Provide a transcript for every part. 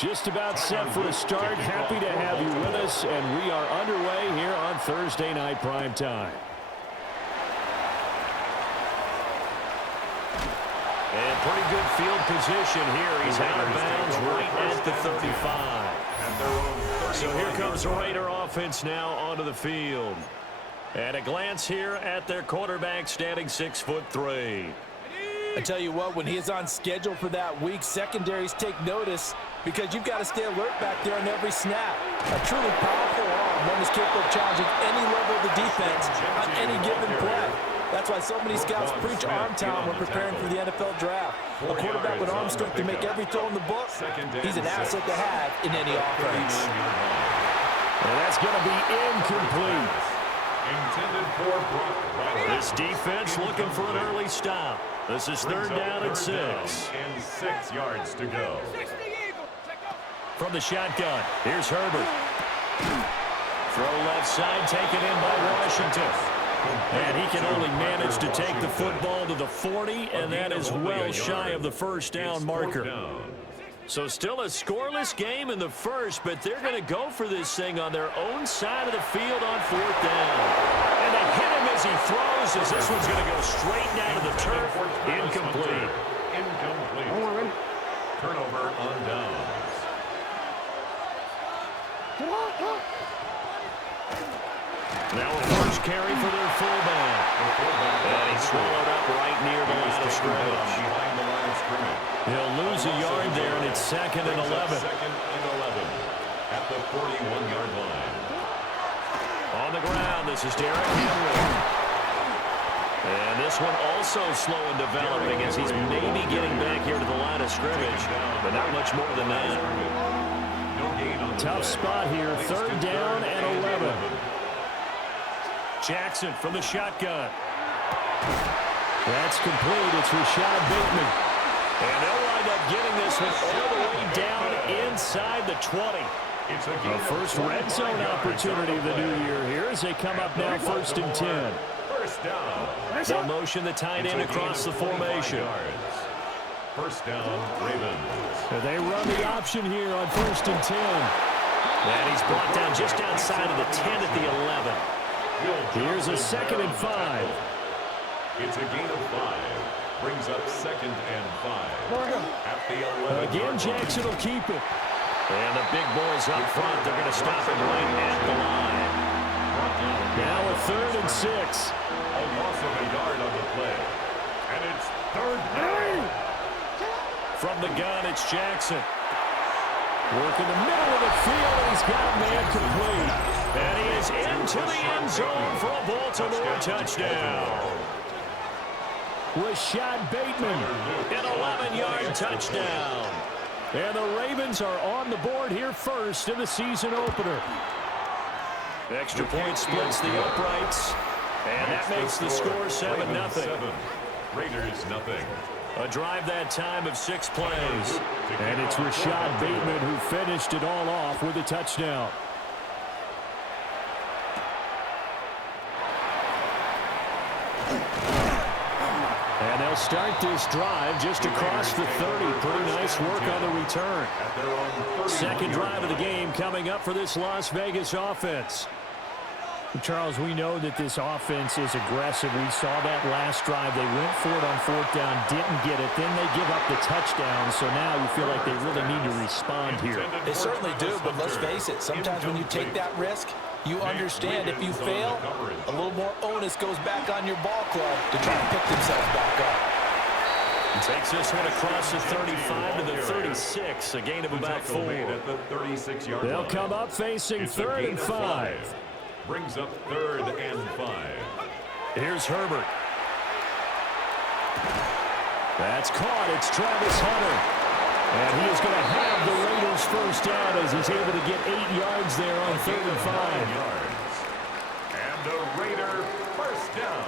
Just about set for a start. Happy to have you with us, and we are underway here on Thursday Night Prime Time. And pretty good field position here. He's out of bounds right at the 35. So here comes the Raider offense now onto the field. At a glance here at their quarterback, standing 6'3". I tell you what, when he is on schedule for that week, secondaries take notice because you've got to stay alert back there on every snap. A truly powerful arm, one is capable of challenging any level of the defense on any given play. That's why so many scouts preach arm talent when preparing for the NFL draft. A quarterback with arm strength to make every throw in the book, he's an asset to have in any offense. And that's going to be incomplete. Intended for Brock. This defense looking for an early stop. This is third down and 6. And 6 yards to go. From the shotgun, here's Herbert. Throw left side, taken in by Washington. And he can only manage to take the football to the 40, and that is well shy of the first down marker. So still a scoreless game in the first, but they're going to go for this thing on their own side of the field on 4th down. And they hit him as he throws, as this one's going to go straight down to the turf. Incomplete. Incomplete. Turnover on downs. Now a first carry for their fullback. And he's swallowed up right near the line of scrimmage. Behind the line of scrimmage. He'll lose a yard there, and it's 2nd and 11. 2nd and 11 at the 41-yard line. On the ground, this is Derrick Henry. And this one also slow in developing as he's maybe getting back here to the line of scrimmage, but not much more than that. Tough spot here, 3rd down and 11. Jackson from the shotgun. That's complete. It's Rashad Bateman. And they'll wind up getting this one all the way down inside the 20. A first red zone opportunity of the new year here as they come up now 1st and 10. First down. They'll motion the tight end across the formation. First down, Ravens. They run the option here on 1st and 10. And he's brought down just outside of the 10 at the 11. Here's a 2nd and 5. It's a gain of 5. Brings up 2nd and 5. At the 11. Again, Jackson will keep it. And the big boys up front, they're going to stop it right at the line. Now a 3rd and 6. A loss of a yard on the play. And it's 3rd down. From the gun, it's Jackson. Work in the middle of the field, and he's got a man complete. And he is into the end zone for a Baltimore touchdown. Rashad Bateman, an 11-yard touchdown. And the Ravens are on the board here first in the season opener. Extra point splits the uprights, and that makes the score 7-0. Raiders nothing. A drive that time of 6 plays. And it's Rashad Bateman who finished it all off with a touchdown. And they'll start this drive just across the 30. Pretty nice work on the return. 2nd drive of the game coming up for this Las Vegas offense. Charles, we know that this offense is aggressive. We saw that last drive. They went for it on 4th down, didn't get it. Then they give up the touchdown. So now you feel like they really need to respond here. They certainly do, but let's face it. Sometimes when you take that risk, you understand if you fail, a little more onus goes back on your ball club to try and pick themselves back up. He takes this one across the 35 to the 36, a gain of about 4. They'll come up facing 3rd and 5. Brings up 3rd and 5. Here's Herbert. That's caught. It's Travis Hunter. And he is going to have the Raiders first down as he's able to get 8 yards there on 3rd and 5. And the Raider first down.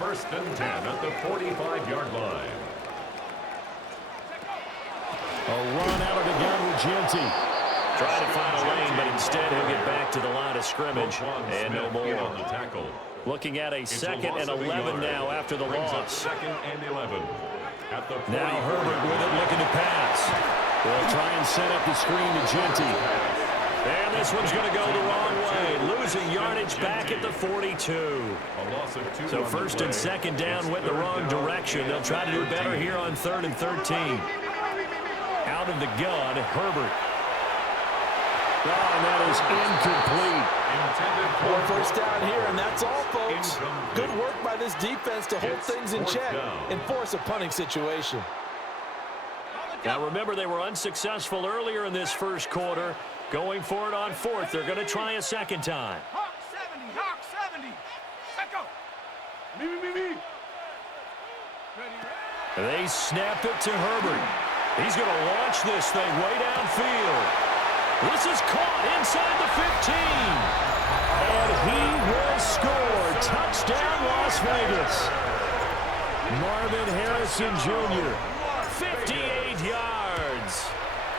1st and 10 at the 45-yard line. A run out of the gun with Genty. Trying to find a lane, but instead he'll get back to the line of scrimmage and no more. Looking at a 2nd and 11 now after the loss. 2nd and 11. At the now Herbert with it, looking to pass. They'll try and set up the screen to Genty. And this one's going to go the wrong way. Losing yardage back at the 42. So first and second down went the wrong direction. They'll try to do better here on 3rd and 13. Out of the gun, Herbert. Oh, and that is incomplete. One first down here, and that's all, folks. Good work by this defense to hold things in check and force a punting situation. Now remember, they were unsuccessful earlier in this first quarter. Going for it on 4th. They're going to try a second time. Hawk 70, Hawk 70. Let go. They snap it to Herbert. He's going to launch this thing way downfield. This is caught inside the 15. And he will score. Touchdown, Las Vegas. Marvin Harrison Jr., 58 yards.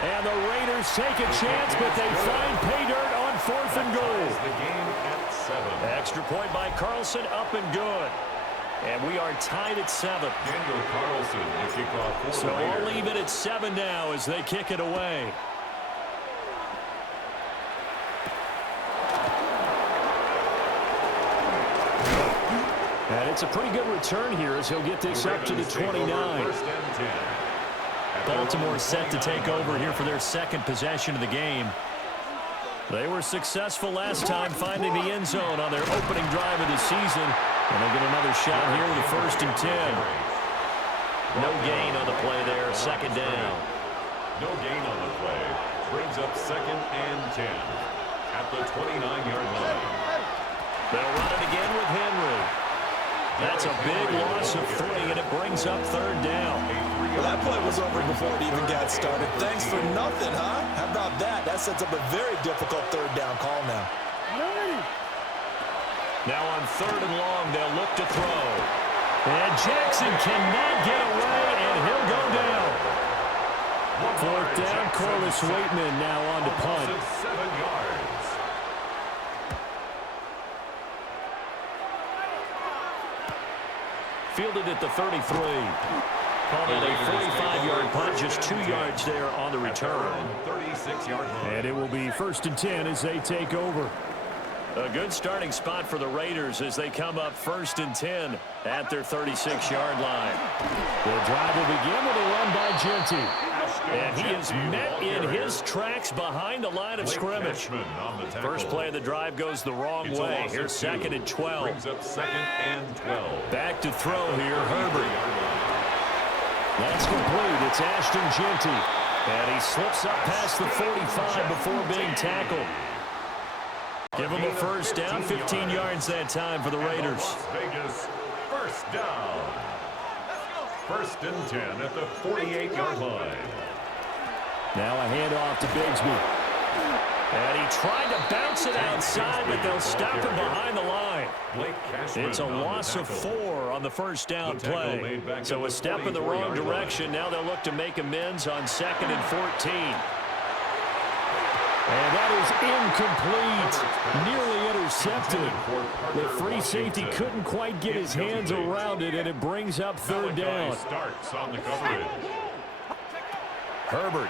And the Raiders take a chance, but they find pay dirt on 4th and goal. The game at 7. Extra point by Carlson, up and good. And we are tied at 7. Daniel Carlson, the kickoff for So the Raiders. we'll leave it at 7 now as they kick it away. And it's a pretty good return here as he'll get this up to the 29. First and 10. Baltimore set to take over here for their second possession of the game. They were successful last time finding the end zone on their opening drive of the season. And they'll get another shot here with a 1st and 10. No gain on the play there, second down. No gain on the play. Brings up 2nd and 10 at the 29-yard line. They'll run it again with Henry. That's a big loss of 3, and it brings up 3rd down. Well, that play was over before it even got started. Thanks for nothing, huh? How about that? That sets up a very difficult 3rd down call now. Now on 3rd and long, they'll look to throw. And Jackson cannot get away, and he'll go down. 4th down, Corliss Waitman now on to punt. 7 yards. Fielded at the 33. Called it a 45-yard punt, just 2 yards there on the return. 36-yard line. And it will be 1st and 10 as they take over. A good starting spot for the Raiders as they come up 1st and 10 at their 36-yard line. The drive will begin with a run by Genty. And he is met in his tracks behind the line of scrimmage. First play of the drive goes the wrong way. Here's 2nd and 12. Brings up 2nd and 12. Back to throw here, Herbert. That's complete. It's Ashton Genty. And he slips up past the 45 before being tackled. Give him a 1st down, 15 yards that time for the Raiders. Las Vegas, 1st down. 1st and 10 at the 48-yard line. Now a handoff to Bigsby. And he tried to bounce it outside, but they'll stop him behind the line. It's a loss of 4 on the 1st down play. So a step in the wrong direction. Now they'll look to make amends on 2nd and 14. And that is incomplete. Nearly intercepted. The free safety couldn't quite get his hands around it, and it brings up 3rd down. Starts on the coverage. Herbert.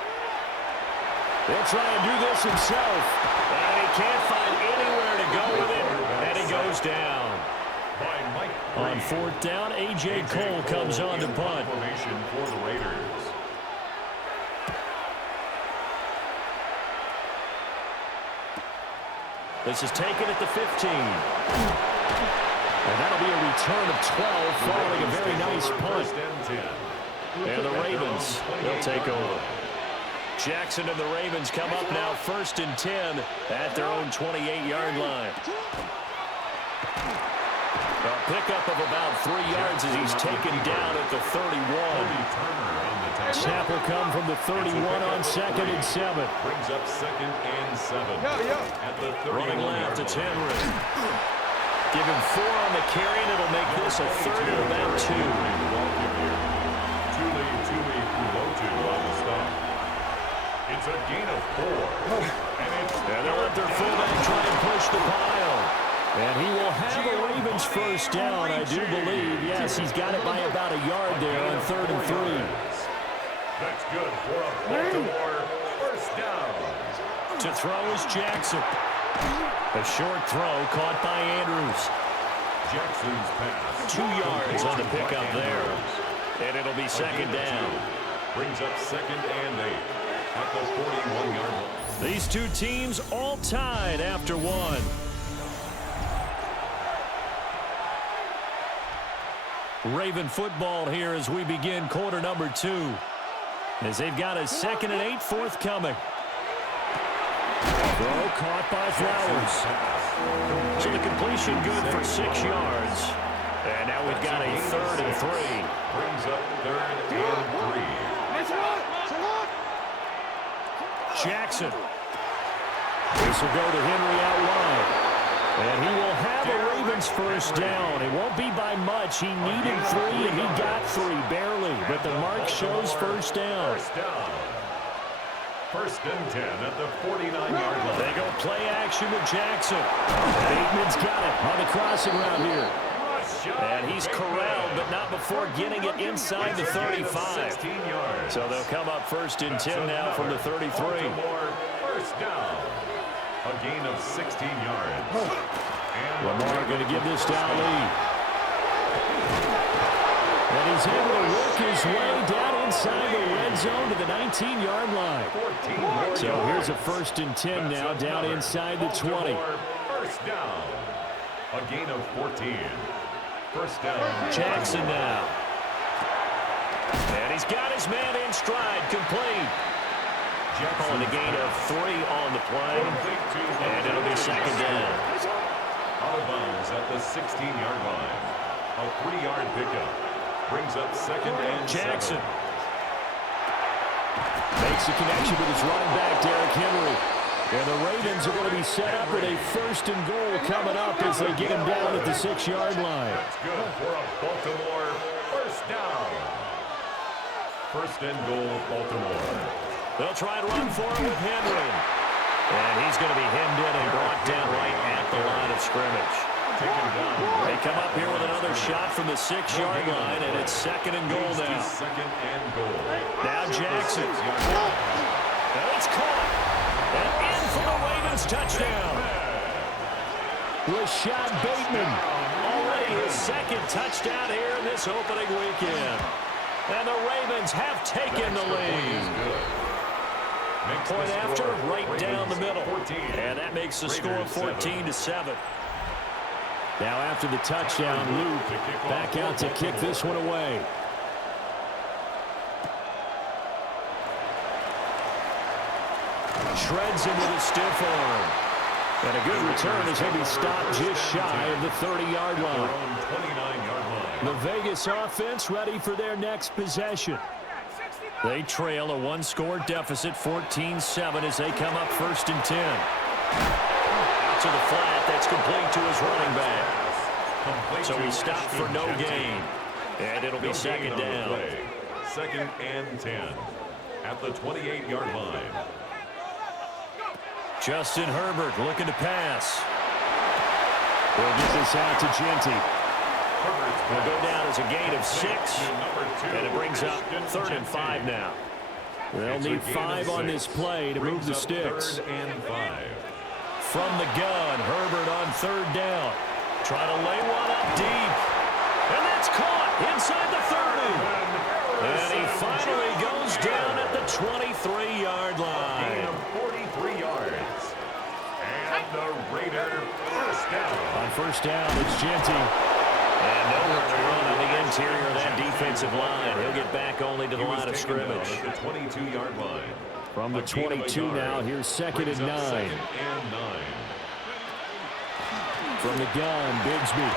He'll try and do this himself. And he can't find anywhere to go with it. And he goes down. On 4th down, A.J. Cole comes on to punt. Formation for the Raiders. This is taken at the 15. And that'll be a return of 12 following a very nice punt. And the Ravens, they'll take over. Jackson and the Ravens come up now 1st and 10 at their own 28-yard line. A pickup of about 3 yards as he's taken down at the 31. Snap will come from the 31 on 2nd and 7. Brings up 2nd and 7. At the 31. Running left, it's Henry. Give him 4 on the carry, and it'll make this a 3rd and about 2. On the stop. It's a gain of 4. And they'll let their fullback try and push the pile. And he will have a Ravens 1st down, I do believe. Yes, he's got it by about a yard there on 3rd and 3. That's good for a Baltimore first down. To throw is Jackson. A short throw caught by Andrews. Jackson's pass. 2 yards on the pickup there. And it'll be second down. Brings up second and 8 at the 41-yard line. These two teams all tied after one. Raven football here as we begin quarter number 2. As they've got a second and 8 forthcoming. Throw caught by Flowers. So the completion good for 6 yards. And now we've got a third and 3. Brings up third and 3. Jackson. This will go to Henry out wide. And he will have a Ravens first down. It won't be by much. He needed 3, and he got 3, barely. But the mark shows first down. First down. First and 10 at the 49-yard line. They go play action with Jackson. Bateman's got it on the crossing route here. And he's corralled, but not before getting it inside the 35. So they'll come up first and 10 now from the 33. First down. A gain of 16 yards. Lamar going to give this to Ali. And he's able to work his way down inside the red zone to the 19-yard line. So here's a first and 10 now down inside the 20. First down. A gain of 14. First down. Jackson now. And he's got his man in stride, complete. Calling a gain of 3 on the play. And it'll be second down. Out of bounds at the 16-yard line. A 3-yard pickup. Brings up second and Jackson 7. makes the connection with his running back, Derrick Henry. And the Ravens are going to be set up with a first and goal coming up as they get him down at the 6-yard line. That's good for a Baltimore first down. First and goal, Baltimore. They'll try and run for it with Henry. And he's going to be hemmed in and brought down right at the line of scrimmage. They come up here with another shot from the 6-yard line, and it's second and goal now. Second and goal. Now Jackson. And it's caught. And in for the Ravens touchdown. Rashad Bateman. Already his second touchdown here in this opening weekend. And the Ravens have taken the lead. Point after, right down the middle. And that makes the score 14-7. Now after the touchdown, Luke back out to kick this one away. Shreds him with a stiff arm. And a good return as he'll be stopped just shy of the 30-yard line. The Vegas offense ready for their next possession. They trail a one-score deficit, 14-7, as they come up first and 10. Out to the flat, that's complete to his running back. So he stopped for no gain. And it'll be second down. Second and 10 at the 28-yard line. Justin Herbert looking to pass. They'll get this out to Genty. Will go down as a gain of 6. And it brings up third and 5 now. They'll need 5 on this play to move the sticks. Third and 5. From the gun, Herbert on third down. Try to lay one up deep. And that's caught inside the 30. And he finally goes down at the 23-yard line. 43 yards. And the Raider first down. On first down, it's Genty. And nowhere to run on the interior of that defensive line. He'll get back only to the line of scrimmage. The 22-yard line. From the 22 now, here's second and 9. Second and 9. From the gun, Bigsby.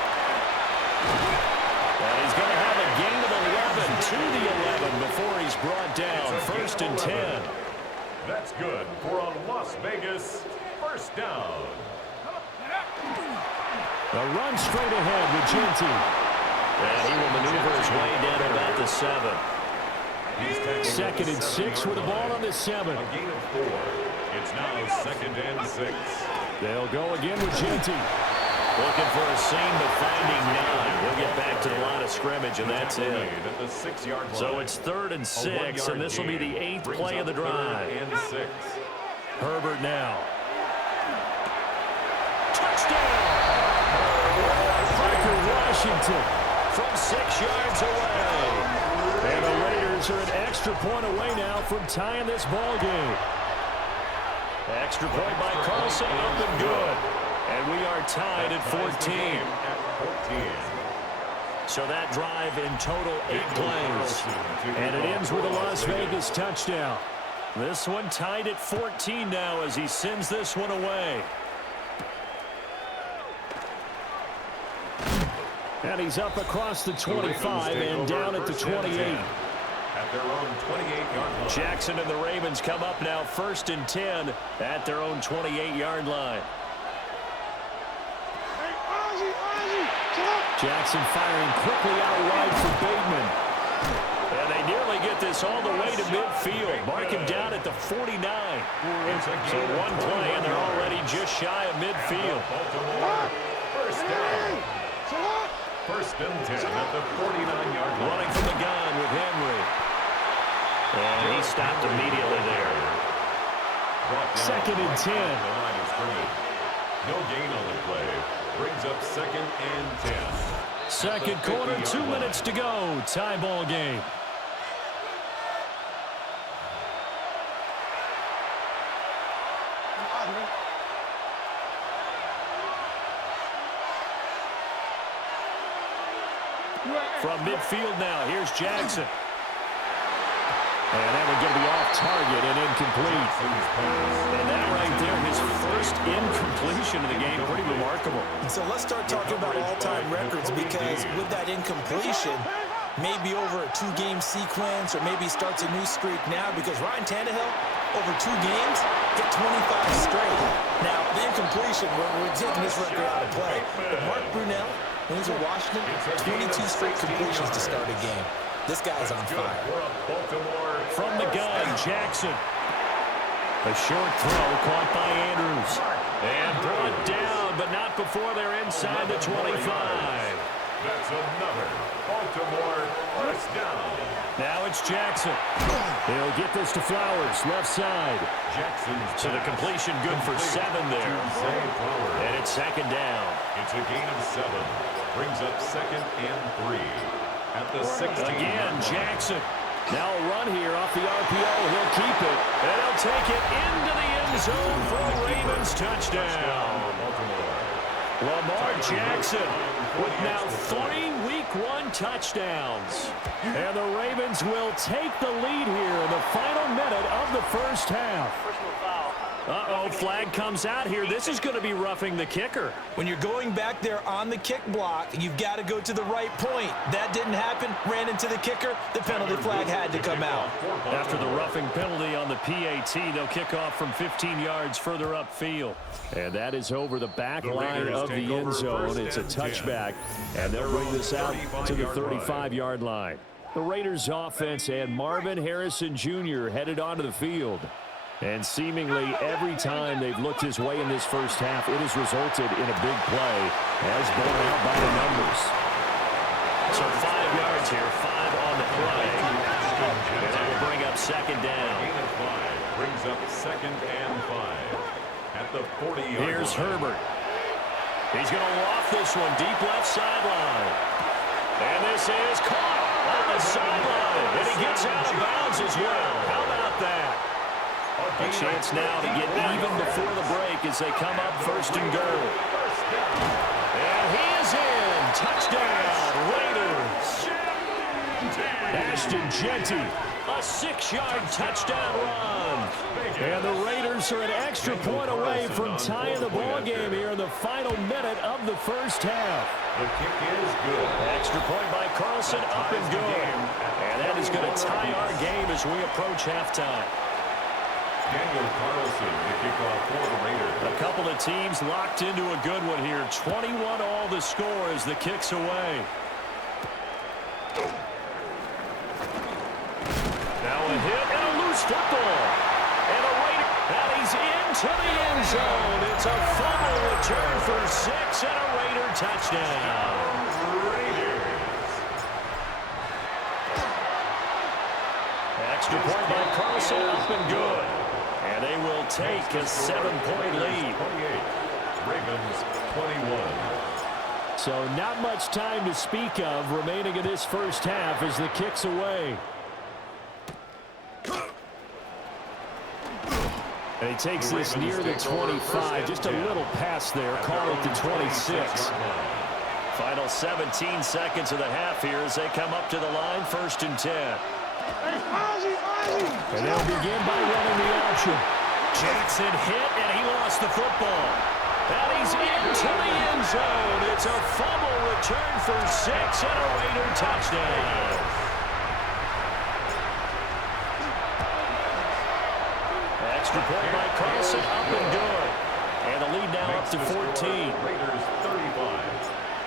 And he's going to have a gain of 11 to the 11 before he's brought down. First and 10. That's good for a Las Vegas first down. A run straight ahead with Genty. And he will maneuver his way down to about the 7. Second and 6 with the ball on the 7. A gain of 4. It's now second and 6. They'll go again with Genty. Looking for a seam, but finding none. He'll get back to the line of scrimmage, and that's it. At the 6-yard line. So it's 3rd and 6, and this will be the 8th play of the drive. 3rd and 6. Herbert now. Touchdown! Parker Washington from 6 yards away. And the Raiders are an extra point away now from tying this ball game. Extra point by Carlson, up and good. And we are tied at 14. So that drive in total 8 plays. And it ends with a Las Vegas touchdown. This one tied at 14 now as he sends this one away. And he's up across the 25 and down at the 28. At their own 28-yard line. Jackson and the Ravens come up now 1st and 10 at their own 28-yard line. Jackson firing quickly out wide for Bateman. And they nearly get this all the way to midfield. Marking down at the 49. So one play and they're already just shy of midfield. First down. 1st and 10 at the 49-yard line. Running from the gun with Henry. And he stopped immediately there. 2nd and 10. The line is free. No gain on the play. Brings up 2nd and 10. Second quarter, 2 minutes to go. Tie ball game. From midfield now, here's Jackson. And that one going to be off target and incomplete. And that right there, his first incompletion of the game, pretty remarkable. So let's start talking about all-time records, because with that incompletion, maybe over a 2-game sequence, or maybe starts a new streak now, because Ryan Tannehill, over 2 games, hit 25 straight. Now, the incompletion, we're taking this record out of play. But Mark Brunell, when he's with Washington, 22 straight completions to start a game. This guy's on fire. From the gun, Jackson. A short throw caught by Andrews. And brought down, but not before they're inside the 25. That's another Baltimore first down. Now it's Jackson. He'll get this to Flowers, left side. So the completion good for 7 there. And it's 2nd down. It's a gain of 7. Brings up 2nd and 3. At the 16. Again, Jackson. Now a run here off the RPO. He'll keep it. And he'll take it into the end zone for the Ravens touchdown. Lamar Jackson with now 3 Week 1 touchdowns. And the Ravens will take the lead here in the final minute of the first half. Uh-oh, flag comes out here. This is going to be roughing the kicker. When you're going back there on the kick block, you've got to go to the right point. That didn't happen. Ran into the kicker. The penalty flag had to come out. After the roughing penalty on the PAT, they'll kick off from 15 yards further upfield. And that is over the back line of the end zone. It's a touchback, and they'll bring this out to the 35-yard line. The Raiders offense and Marvin Harrison Jr. headed onto the field. And seemingly every time they've looked his way in this first half, it has resulted in a big play, as borne out by the numbers. So 5 yards here, 5 on the play. And that will bring up 2nd down. Brings up 2nd and 5. At the 40-yard line. Here's Herbert. He's going to loft this one deep left sideline. And this is caught on the sideline. And he gets out of bounds as well. How about that? A chance now to get even before the break as they come up 1st and goal. And he is in. Touchdown, Raiders. Ashton Jeanty, a 6-yard touchdown run. And the Raiders are an extra point away from tying the ball game here in the final minute of the first half. The kick is good. Extra point by Carlson, up and good. And that is going to tie our game as we approach halftime. Daniel Carlson to kick off for the Raiders. A couple of teams locked into a good one here. 21 all the score as the kick's away. Now a hit and a loose football. And a Raider, and he's into the end zone. It's a fumble return for 6 and a Raider touchdown. Raiders. Extra point by Carlson, up and good. And they will take a 7-point lead. 28. Ravens 21. So not much time to speak of remaining in this first half as the kick's away. And he takes this near the 25. Just a little pass there. Call it the 26. Final 17 seconds of the half here as they come up to the line, 1st and 10. And they'll begin by running the option. Jackson hit, and he lost the football. And he's into the end zone. It's a fumble return for 6 and a Raider touchdown. Extra point by Carlson, up and good. And the lead now up to 14. Raiders 35.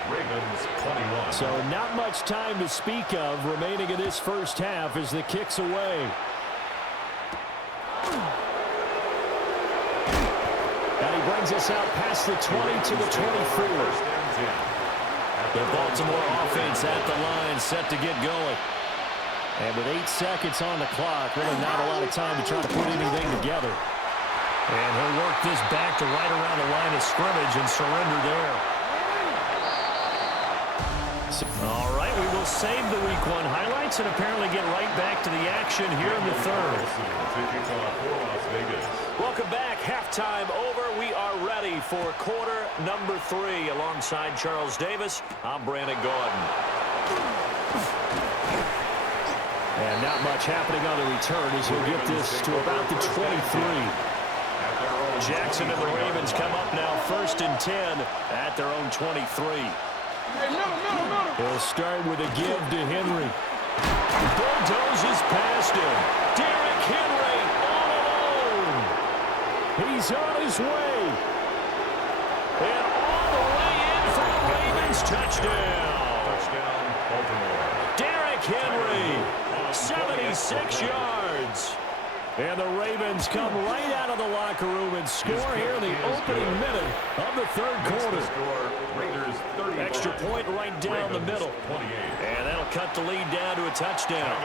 Ravens 21. So not much time to speak of remaining in this first half as the kick's away. And he brings us out past the 20 to the 24. The Baltimore offense at the line, set to get going. And with 8 seconds on the clock, really not a lot of time to try to put anything together. And he'll work this back to right around the line of scrimmage and surrender there. All right, we will save the Week 1 highlights and apparently get right back to the action here in the third. Welcome back. Halftime over. We are ready for quarter number 3. Alongside Charles Davis, I'm Brandon Gordon. And not much happening on the return as he'll get this to about the 23. Jackson and the Ravens come up now 1st and 10 at their own 23. He'll start with a give to Henry. Bulldozes past him. Derrick Henry all alone. He's on his way. And all the way in for the Ravens touchdown. Touchdown, Baltimore. Derrick Henry, 76 yards. And the Ravens come right out of the locker room and score here in the opening minute of the third quarter. Raiders 35. Extra point right down the middle. 28. And that'll cut the lead down to a touchdown.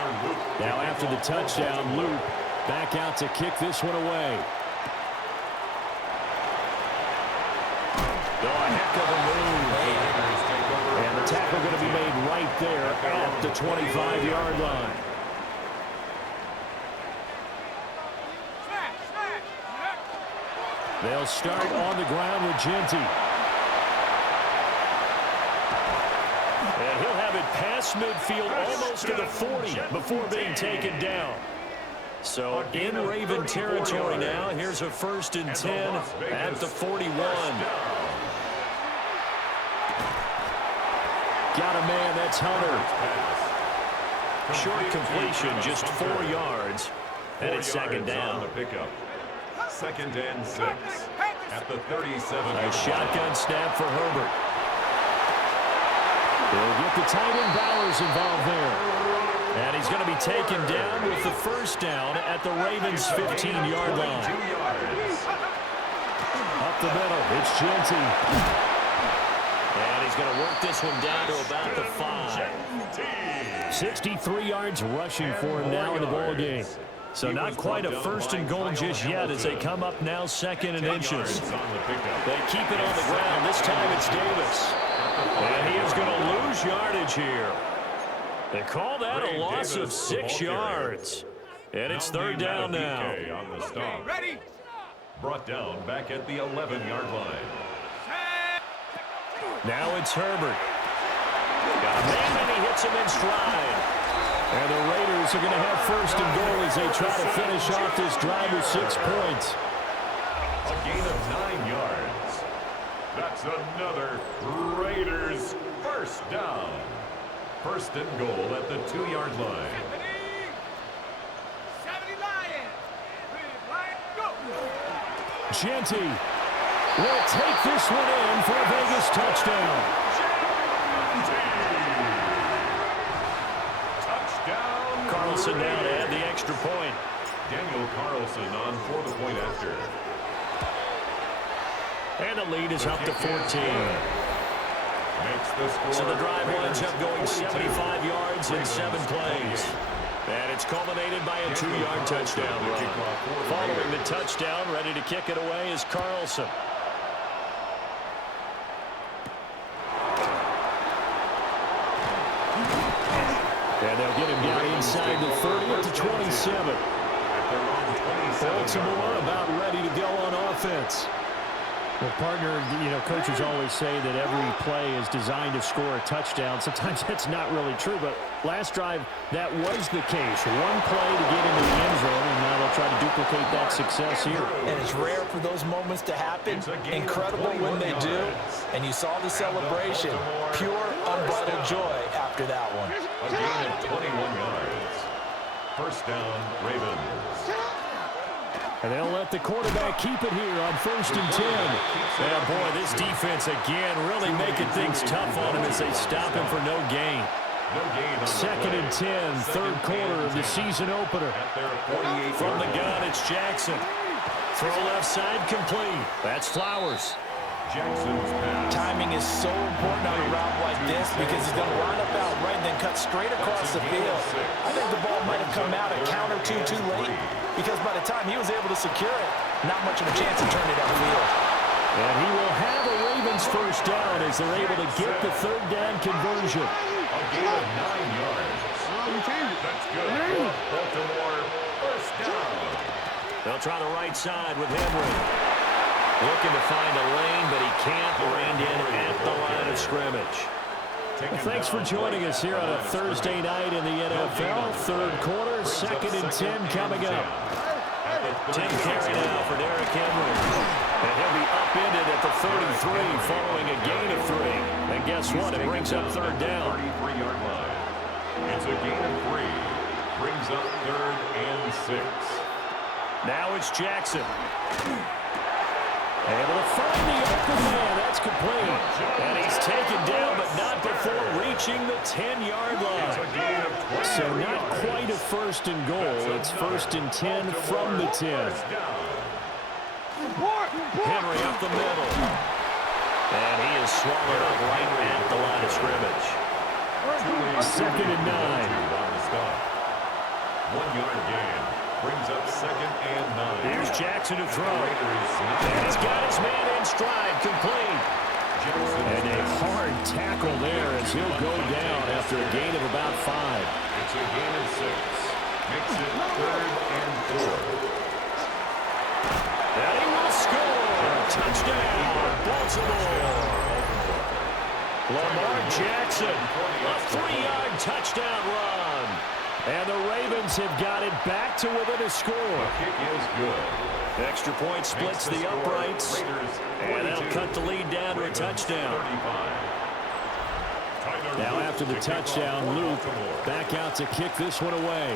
Now after the touchdown, Luke back out to kick this one away. Oh, a heck of a move. And the tackle going to be made right there at the 25-yard line. They'll start on the ground with Genty. And he'll have it past midfield almost to the 40 before being taken down. So in Raven territory now. Here's a 1st and 10 at the 41. Got a man, that's Hunter. Short completion, just 4 yards. And it's 2nd down. 2nd and 6 at the 37. A shotgun snap for Herbert. They'll get the tight end Bowers involved there. And he's going to be taken down with the 1st down at the Ravens' 15-yard line. Up the middle, it's Genty. And he's going to work this one down to about the 5. 63 yards rushing for him now in the ball game. So not quite a 1st and goal just yet as they come up now 2nd and inches. They keep it on the ground. This time it's Davis. And he is going to lose yardage here. They call that a loss of 6 yards. And it's 3rd down now. Ready? Brought down back at the 11-yard line. Now it's Herbert. Got a man and he hits him in stride. And the Raiders are going to have 1st and goal as they try to finish off this drive with 6 points. A gain of 9 yards. That's another Raiders 1st down. 1st and goal at the 2-yard line. 70 Lions. Go. Genty will take this one in for a Vegas touchdown. Carlson down to add the extra point. Daniel Carlson on for the point after. And the lead is up to 14. Makes the score. So the drive winds up going 75 yards in 7 plays. And it's culminated by a 2-yard touchdown run. Following the touchdown, ready to kick it away is Carlson. And they'll get him down inside the 30 at the 27. Baltimore about ready to go on offense. Well, partner, coaches always say that every play is designed to score a touchdown. Sometimes that's not really true, but last drive, that was the case. One play to get into the end zone, and now they'll try to duplicate that success here. And it's rare for those moments to happen. Incredible when they do. And you saw the celebration. Pure, unbridled joy after that one. A gain of 21 yards. First down, Ravens. And they'll let the quarterback keep it here on 1st and 10. Yeah, boy, this defense again really making things tough on him as they stop him for no gain. 2nd and 10, third quarter of the season opener. From the gun, it's Jackson. Throw left side complete. That's Flowers. Jackson's pass. Timing is so important on a route like this because he's going to line up out right and then cut straight across the field. I think the ball might have come out a count or two too late because by the time he was able to secure it, not much of a chance to turn it upfield. And he will have a Ravens first down as they're able to get the third down conversion. A gain of 9 yards. That's good. Baltimore first down. They'll try the right side with Henry. Looking to find a lane, but he can't land in at the line of scrimmage. Well, thanks for joining us here on a Thursday night in the NFL. Third quarter, 2nd and 10 coming up. 10 carry now for Derrick Henry. And he'll be upended at the 33 following a gain of 3. And guess what? It brings up third down. 33-yard line. It's a gain of 3. Brings up 3rd and 6. Now it's Jackson. Able to find the open man. That's complete. And he's taken down, but not before reaching the 10-yard line. So not quite a 1st and goal. It's 1st and 10 from the 10. Henry up the middle. And he is swallowed up right at the line of scrimmage. 2nd and 9. 1-yard gain. Brings up 2nd and 9. Here's Jackson to throw. And he's got his man in stride, complete. And a hard tackle there as he'll go down after a gain of about 5. It's a gain of 6. Makes it 3rd and 4. And he will score. Touchdown, Baltimore. Lamar Jackson, a 3-yard touchdown run. And the Ravens have got it back to within a score. Kick is good. Extra point splits the uprights. And they'll cut the lead down to a touchdown. Now after the touchdown, Luke back out to kick this one away.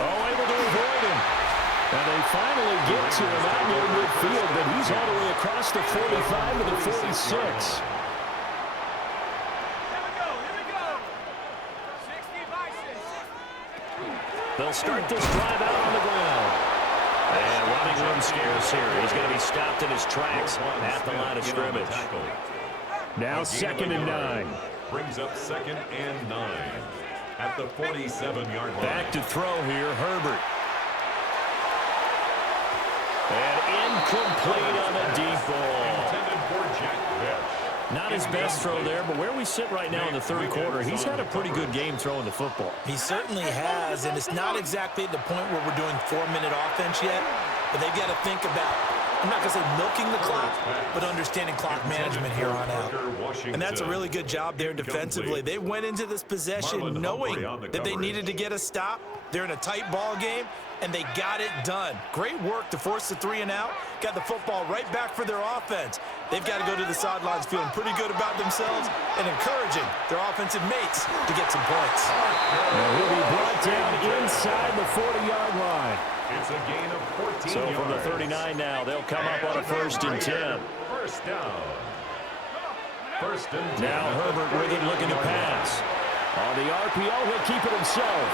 Oh, able to avoid him. And they finally get to him out near midfield, but he's all the way across the 45 to the 46. Here we go. 60 by 6. They'll start this drive out on the ground. And running room scarce here. He's going to be stopped in his tracks at the line of scrimmage. Now 2nd and 9. Brings up 2nd and 9 at the 47-yard line. Back to throw here, Herbert. And incomplete on the deep ball. Intended for Jack Bech. Not his best throw there, but where we sit right now in the third quarter, he's had a pretty good game throwing the football. He certainly has, and it's not exactly at the point where we're doing 4-minute offense yet, but they've got to think about, I'm not going to say milking the clock, but understanding clock management here on out. And that's a really good job there defensively. They went into this possession knowing that they needed to get a stop. They're in a tight ball game, and they got it done. Great work to force the 3 and out. Got the football right back for their offense. They've got to go to the sidelines feeling pretty good about themselves and encouraging their offensive mates to get some points. And he'll be brought down inside the 40-yard line. It's a gain of 14 So yards. from the 39 now, they'll come up on a 1st and 10. First down. 1st and 10. Now Herbert with it looking to pass. On the RPO, he'll keep it himself.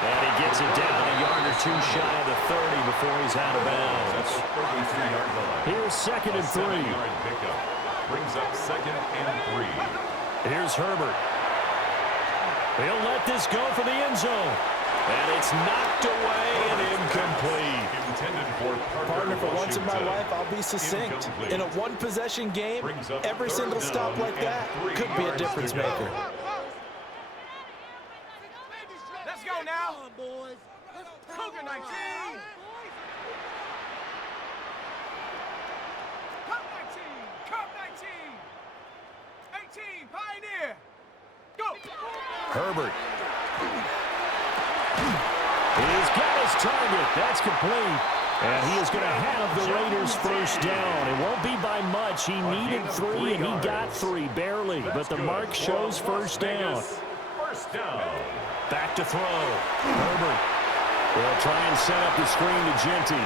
And he gets it down a yard or 2 shy of the 30 before he's out of bounds. 33-yard line. Here's 2nd and 3. 7-yard pickup. Brings up 2nd and 3. Here's Herbert. He'll let this go for the end zone. And it's knocked away and incomplete. Intended for Partner, for once in my life, I'll be succinct. In a one-possession game, every single stop like that could be a difference maker. Let's go now. Come on, boys. Cougar 19. Cup 19. Cup 19. 18. Pioneer. Go. Herbert. He's got his target. That's complete. And he is going to have the Raiders first down. It won't be by much. He needed 3, and he got 3, barely. But the mark shows first down. First down. Back to throw. Herbert will try and set up the screen to Genty.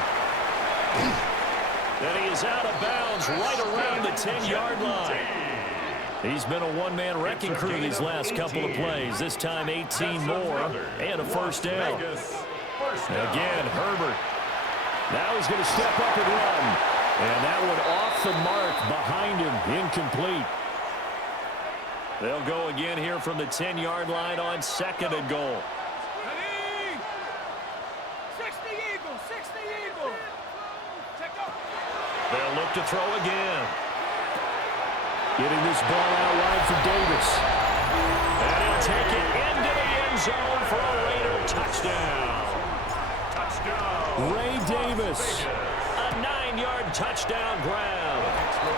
Then he is out of bounds right around the 10-yard line. He's been a one-man wrecking crew these last couple of plays. This time 18 more and a first down. Again, Herbert. Now he's going to step up and run. And that one off the mark behind him, incomplete. They'll go again here from the 10-yard line on 2nd and goal. 60 Eagles, 60 Eagles. Check up. They'll look to throw again. Getting this ball out wide for Davis. And he'll take it into the end zone for a Raider touchdown. Ray Davis, a 9-yard touchdown grab.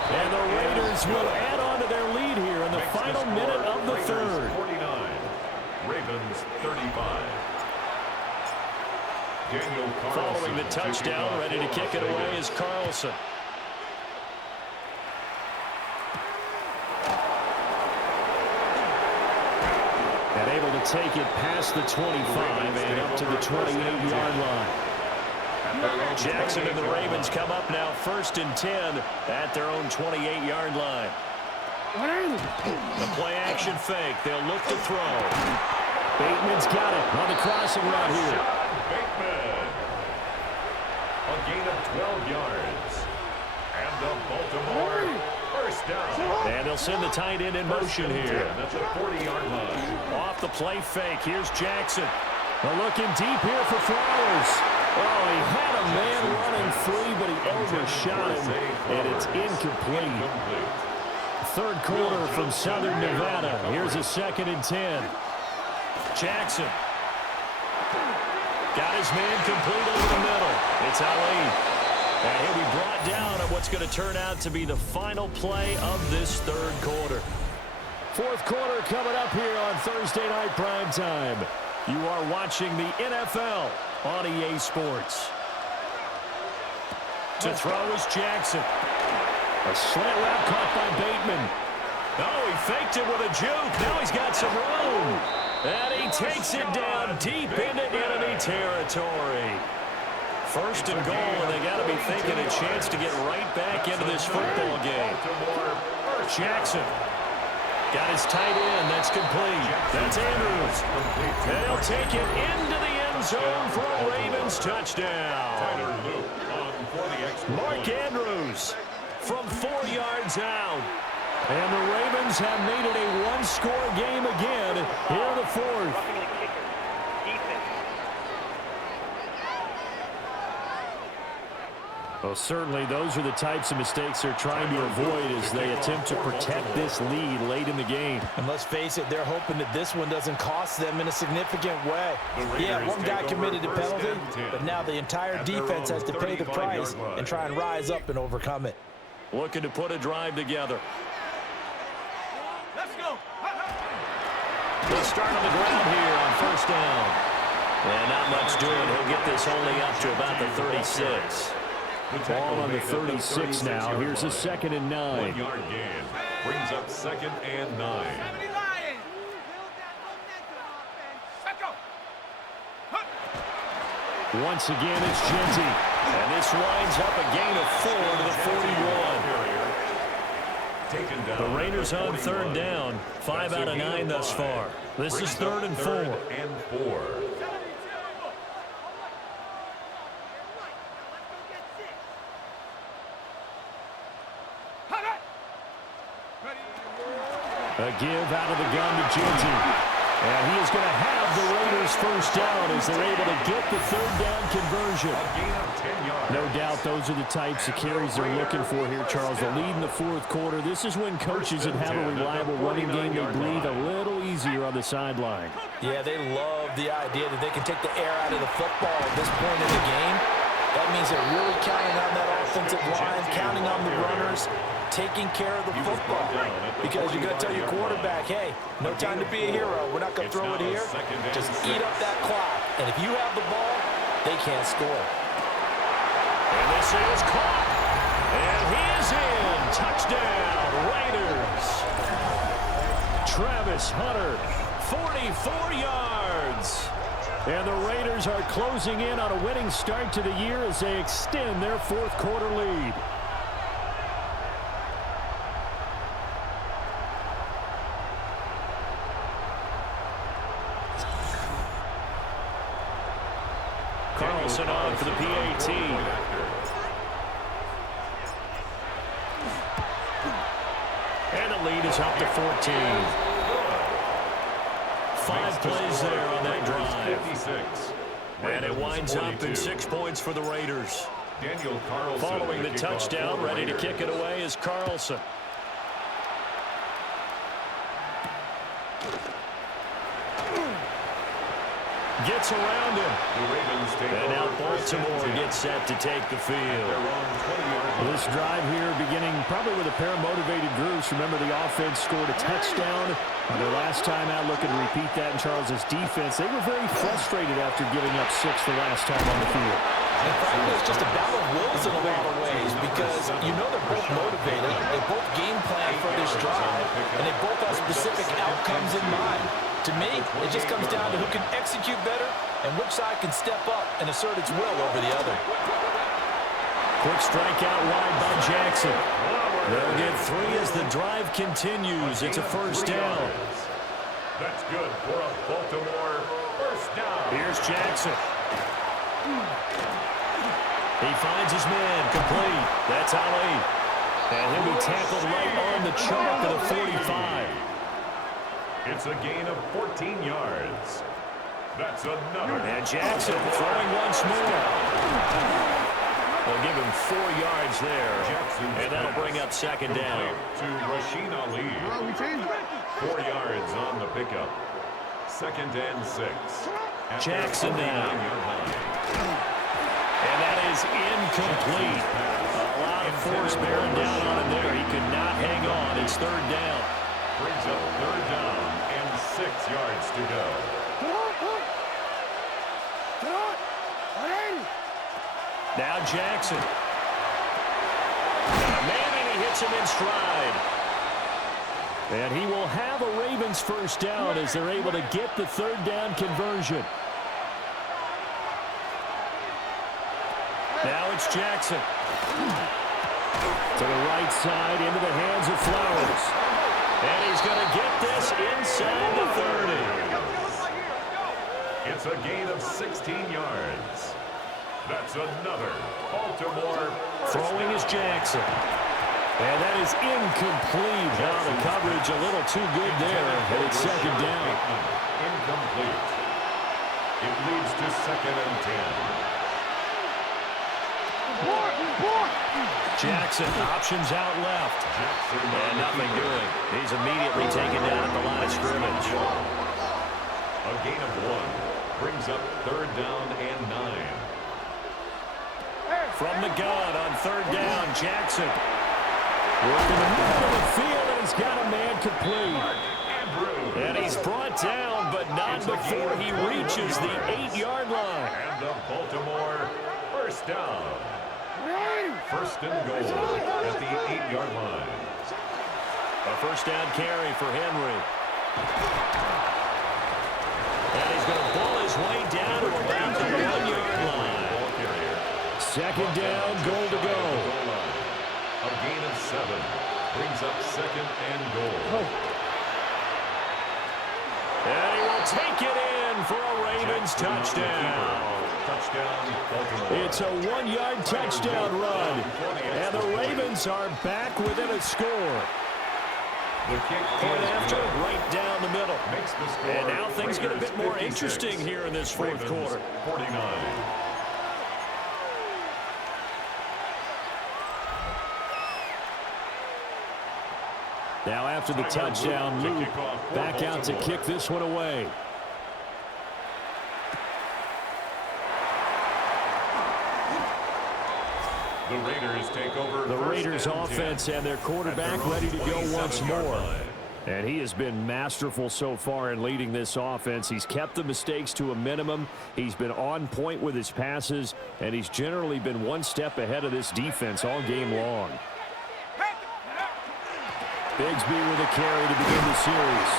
And the Raiders will add on to their lead here in the final minute of the third. 49, Ravens 35. Daniel Carlson. Following the touchdown, ready to kick it away is Carlson. And able to take it past the 25 and up to the 28-yard line. Jackson and the Ravens come up now 1st and 10 at their own 28-yard line. The play-action fake. They'll look to throw. Bateman's got it on the crossing route here. Bateman. A gain of 12 yards. And the Baltimore first down. And they'll send the tight end in motion here. That's a 40-yard line. Off the play fake. Here's Jackson. They're looking deep here for Flowers. Oh, he had a man running free, but he overshot him, and it's incomplete. Third quarter from Southern Nevada. Here's a 2nd and 10. Jackson. Got his man complete over the middle. It's Ali. And he'll be brought down on what's going to turn out to be the final play of this third quarter. Fourth quarter coming up here on Thursday Night Primetime. You are watching the NFL on EA Sports. To throw is Jackson. A slant route caught by Bateman. Oh, he faked it with a juke. Now he's got some room. And he takes it down deep into enemy territory. First and goal, and they got to be thinking a chance to get right back into this football game. Jackson. Got his tight end. That's complete. That's Andrews. They'll take it into the end zone for a Ravens touchdown. Mark Andrews from 4 yards out. And the Ravens have made it a one-score game again here in the fourth. Well, certainly those are the types of mistakes they're trying to avoid as they attempt to protect this lead late in the game. And let's face it, they're hoping that this one doesn't cost them in a significant way. Yeah, one guy committed a penalty, but now the entire defense has to pay the price and try and rise up and overcome it. Looking to put a drive together. Let's go. They'll start on the ground here on first down. And not much doing. He'll get this only up to about the 36. Ball on the 36 now. Here's a 2nd and 9. 1-yard gain. Brings up 2nd and 9. 70 Lions. Let's go. Once again, it's Genty. And this winds up a gain of 4 to the 41. The Raiders on 3rd down. 5 out of 9 thus far. This is 3rd and 4. And 4. A give out of the gun to Ginty. And he is going to have the Raiders first down as they're able to get the third down conversion. No doubt those are the types of carries they're looking for here, Charles. The lead in the fourth quarter. This is when coaches that have a reliable running game, they breathe a little easier on the sideline. Yeah, they love the idea that they can take the air out of the football at this point in the game. That means they're really counting on that offensive line, counting on the runners, taking care of the football. Because you're going to tell your quarterback, hey, no time to be a hero. We're not going to throw it here. Just eat up that clock. And if you have the ball, they can't score. And this is caught. And he is in. Touchdown, Raiders. Travis Hunter, 44 yards. And the Raiders are closing in on a winning start to the year as they extend their fourth quarter lead. Carlson on for the PAT. And the lead is up to 14. 5 plays there on that drive. 56. And it winds up in 6 points for the Raiders. Following the touchdown, ready to kick it away is Carlson. Gets around him. And now Baltimore gets set to take the field. This drive here beginning probably with a pair of motivated groups. Remember, the offense scored a touchdown on their last time out. Looking to repeat that in Charles's defense. They were very frustrated after giving up 6 the last time on the field. And frankly, it's just a battle of wills in a lot of ways because you know they're both motivated. They both game plan for this drive, and they both have specific outcomes in mind. To me, it just comes down to who can execute better and which side can step up and assert its will over the other. Quick strike out wide by Jackson. They'll get 3 as the drive continues. It's a first down. That's good for a Baltimore first down. Here's Jackson. He finds his man complete. That's Ali. And he'll be tackled right on the chalk of the 45. It's a gain of 14 yards. That's another. And Jackson throwing once more. They'll give him 4 yards there. And that'll bring up second down. To Rasheen Ali. 4 yards on the pickup. 2nd and 6. Jackson now. And that is incomplete. A lot of force bearing down on him there. He could not hang on. It's 3rd down. Brings up 3rd down and 6 yards to go. Now Jackson. Man, and he hits him in stride. And he will have a Ravens first down as they're able to get the 3rd down conversion. Now it's Jackson. To the right side, into the hands of Flowers. And he's going to get this inside the 30. It's a gain of 16 yards. That's another Baltimore. Throwing is Jackson. And that is incomplete. Now the coverage a little too good there. And it's 2nd down. Incomplete. It leads to 2nd and 10. Jackson options out left. And nothing doing. He's immediately taken down at the line of scrimmage. A gain of 1 brings up 3rd down and 9. From the gun on 3rd down, Jackson. Working the middle of the field, and he's got a man complete. And he's brought down, but not before he reaches the 8-yard line. And the Baltimore first down. 1st and goal at the 8-yard line. A first down carry for Henry. And he's going to pull his way down to about the 1-yard line. 2nd down, goal to go. A gain of 7 brings up 2nd and goal. And he will take it in for a Ravens touchdown. It's a 1-yard touchdown run. And the Ravens are back within a score. The kick Point is after, good. right down the middle. Makes the score And now things get a bit more 56. interesting here in this fourth Ravens, quarter. 49. Now after the touchdown, Luke back out to kick this one away. The Raiders take over. The first Raiders and offense 10. and their quarterback ready to go once 27-yard more. line. And he has been masterful so far in leading this offense. He's kept the mistakes to a minimum. He's been on point with his passes, and he's generally been one step ahead of this defense all game long. Bigsby with a carry to begin the series.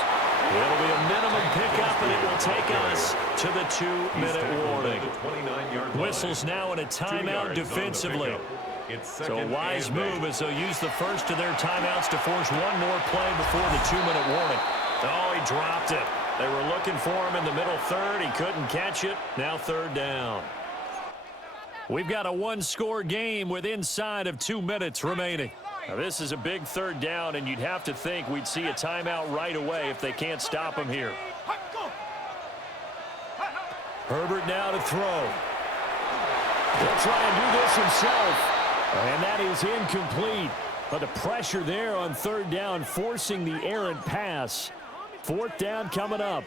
It'll be a minimum pickup, and it will take us to the 2-minute warning. 29-yard Whistles now in a timeout defensively. So a wise move as they'll use the first of their timeouts to force one more play before the 2-minute warning. Oh, he dropped it. They were looking for him in the middle third. He couldn't catch it. Now third down. We've got a one-score game with inside of 2 minutes remaining. Now, this is a big third down, and you'd have to think we'd see a timeout right away if they can't stop him here. Herbert now to throw. He'll try and do this himself. And that is incomplete. But the pressure there on third down, forcing the errant pass. Fourth down coming up.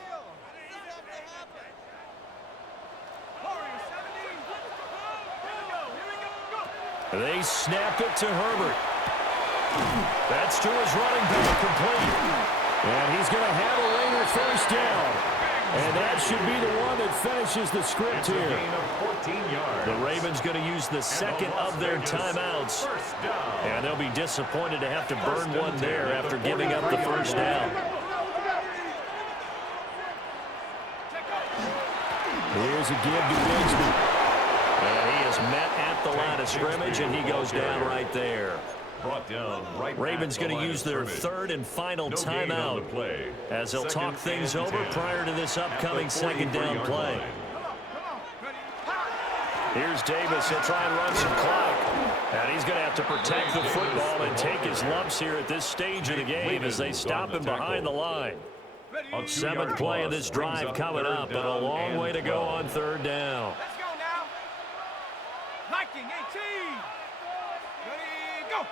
They snap it to Herbert. That's to his running back, complete. And he's going to have a Raider first down. And that should be the one that finishes the script here. Gain of 14 yards. The Ravens going to use the second of their timeouts. First down. And they'll be disappointed to have to burn one there after giving up the first down. Here's a give to Bigsby. And he is met at the line of scrimmage, and he goes down right there. Brought down right Ravens at the going to line use of their scrimmage. third and final No gain on the timeout play. as they'll talk Second things and over 10 prior to this upcoming at the second down 43-yard play. line. Here's Davis. He'll try and run some clock. And he's going to have to protect the football and take his lumps here at this stage of the game as they stop him behind the line. A 2-yard Seventh play of loss this brings drive coming third up, and a down long and way to go 12. on third down. Let's go now. Liking 18. Ready, go.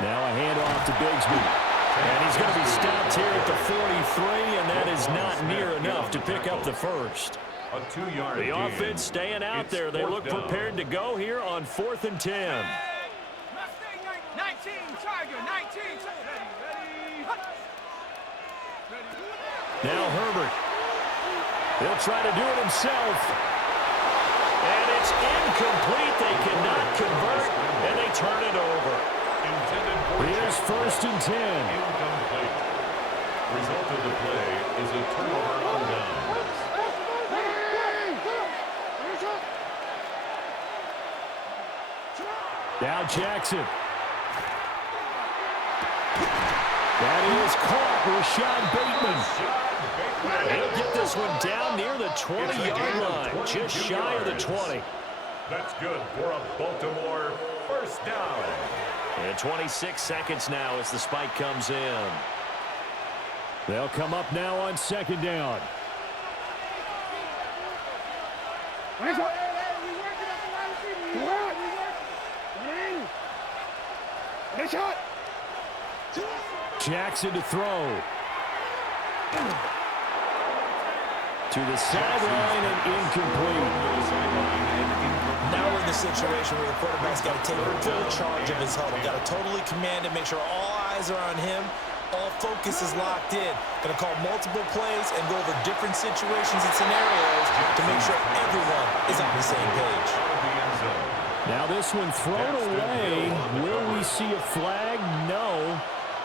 Now a handoff to Bigsby. And he's going to be stopped here at the 43, and that is not near enough to pick up the first. A 2-yard The gain. offense staying out It's there. They fourth look down. prepared to go here on 4th and 10. 19, Tiger, 19. Ready. Now Herbert. He'll try to do it himself. And it's incomplete. They cannot convert, and they turn it over. Intended for Here's first and 10. incomplete. Result of the play is a turnover on downs. Now Jackson. That is caught. Rashad Bateman. He'll get this one down near the 20-yard line, just shy of the 20. That's good for a Baltimore first down. And 26 seconds now as the spike comes in. They'll come up now on second down. Jackson to throw. To the sideline and incomplete. Now we're in the situation where the quarterback's got to take full charge of his huddle. Got to totally command it, make sure all eyes are on him. All focus is locked in. Going to call multiple plays and go over different situations and scenarios to make sure everyone is on the same page. Now this one thrown away. Will we see a flag? No.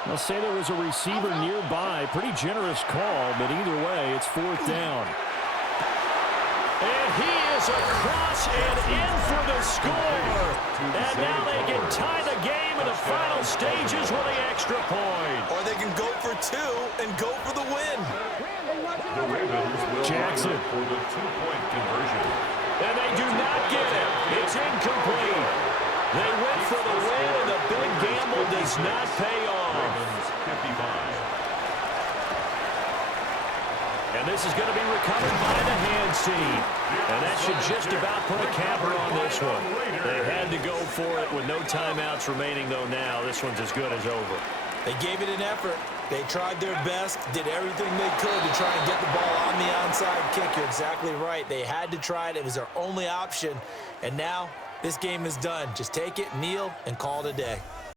They'll say there was a receiver nearby. Pretty generous call, but either way, it's fourth down. And he is across and in for the score. And now they can tie the game in the final stages with the extra point. Or they can go for two and go for the win. The Ravens will Jackson line up for the two-point conversion. And they do not get it. It's incomplete. They went for the win, and the big gamble does not pay off. Ravens 55. And this is going to be recovered by the hands team. And that should just about put a capper on this one. They had to go for it with no timeouts remaining, though now. This one's as good as over. They gave it an effort. They tried their best, did everything they could to try and get the ball on the onside kick. You're exactly right. They had to try it. It was their only option. And now this game is done. Just take it, kneel, and call it a day.